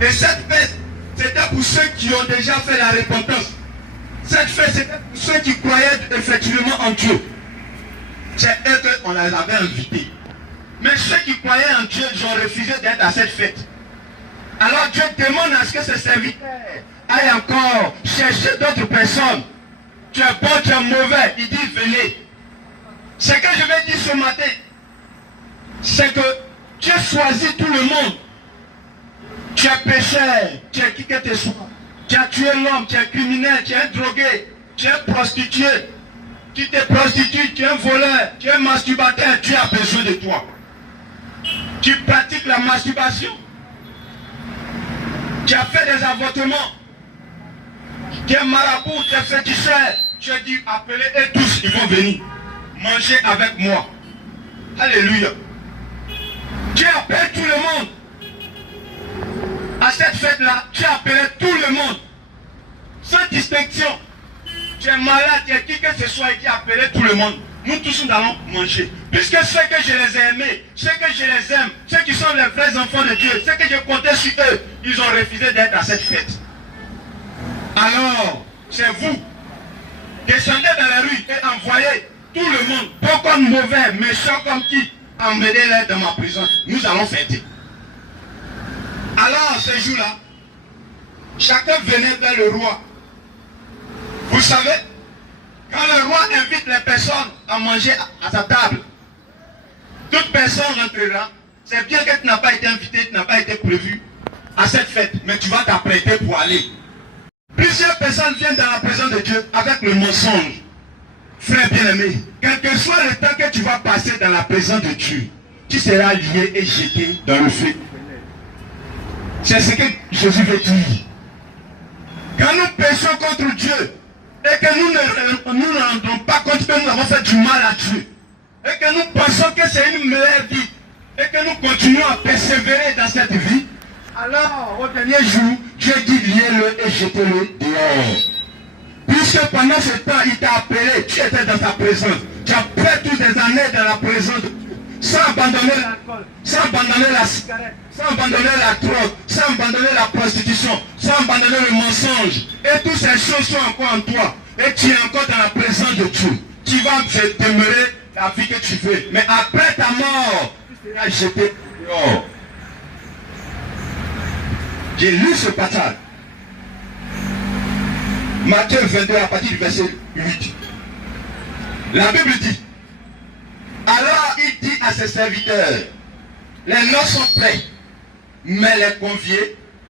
Et cette fête, c'était pour ceux qui ont déjà fait la repentance. Cette fête, c'était pour ceux qui croyaient effectivement en Dieu. C'est eux qu'on les avait invités. Mais ceux qui croyaient en Dieu, ils ont refusé d'être à cette fête. Alors Dieu demande à ce que ses serviteurs aillent encore chercher d'autres personnes. Tu es bon, tu es mauvais. Il dit venez. Ce que je vais dire ce matin, c'est que Dieu choisit tout le monde. Tu es pécheur, tu es qui que tu sois. Tu as tué l'homme, tu es criminel, tu es un drogué, tu es un prostitué. Tu te prostitues, tu es un voleur, tu es un masturbateur, Dieu a besoin de toi. Tu pratiques la masturbation. Tu as fait des avortements. Tu es marabout, tu es féticheur. Tu as dit appelez-les tous, ils vont venir manger avec moi. Alléluia. Dieu appelle tout le monde. À cette fête-là, tu as appelé tout le monde. Sans distinction. Tu es malade, tu es qui que ce soit et qui a appelé tout le monde. Nous tous nous allons manger. Puisque ceux que je les ai aimés, ceux que je les aime, ceux qui sont les vrais enfants de Dieu, ceux que je comptais sur eux, ils ont refusé d'être à cette fête. Alors, c'est vous. Descendez dans la rue et envoyez tout le monde, bon comme mauvais, méchant comme qui, emmenez-les dans ma prison. Nous allons fêter. Alors, ce jour-là, chacun venait vers le roi. Vous savez, quand le roi invite les personnes à manger à sa table, toute personne rentrera. C'est bien que tu n'as pas été invité, tu n'as pas été prévu à cette fête, mais tu vas t'apprêter pour aller. Plusieurs personnes viennent dans la présence de Dieu avec le mensonge. Frère bien-aimé, quel que soit le temps que tu vas passer dans la présence de Dieu, tu seras lié et jeté dans le feu. C'est ce que Jésus veut dire. Quand nous péchons contre Dieu, et que nous ne rendons pas compte que nous avons fait du mal à Dieu, et que nous pensons que c'est une meilleure vie, et que nous continuons à persévérer dans cette vie, alors au dernier jour, Dieu dit liez-le et jetez-le dehors. Puisque pendant ce temps, il t'a appelé, tu étais dans sa présence, tu as fait toutes des années dans la présence de Dieu, sans abandonner l'alcool, sans abandonner la cigarette, sans abandonner la drogue, sans abandonner la prostitution, sans abandonner le mensonge. Et toutes ces choses sont encore en toi. Et tu es encore dans la présence de Dieu. Tu vas demeurer la vie que tu veux. Mais après ta mort, tu seras jeté dehors. J'ai lu ce passage. Matthieu 22 à partir du verset 8. La Bible dit, alors il dit à ses serviteurs, les noces sont prêts, mais les conviés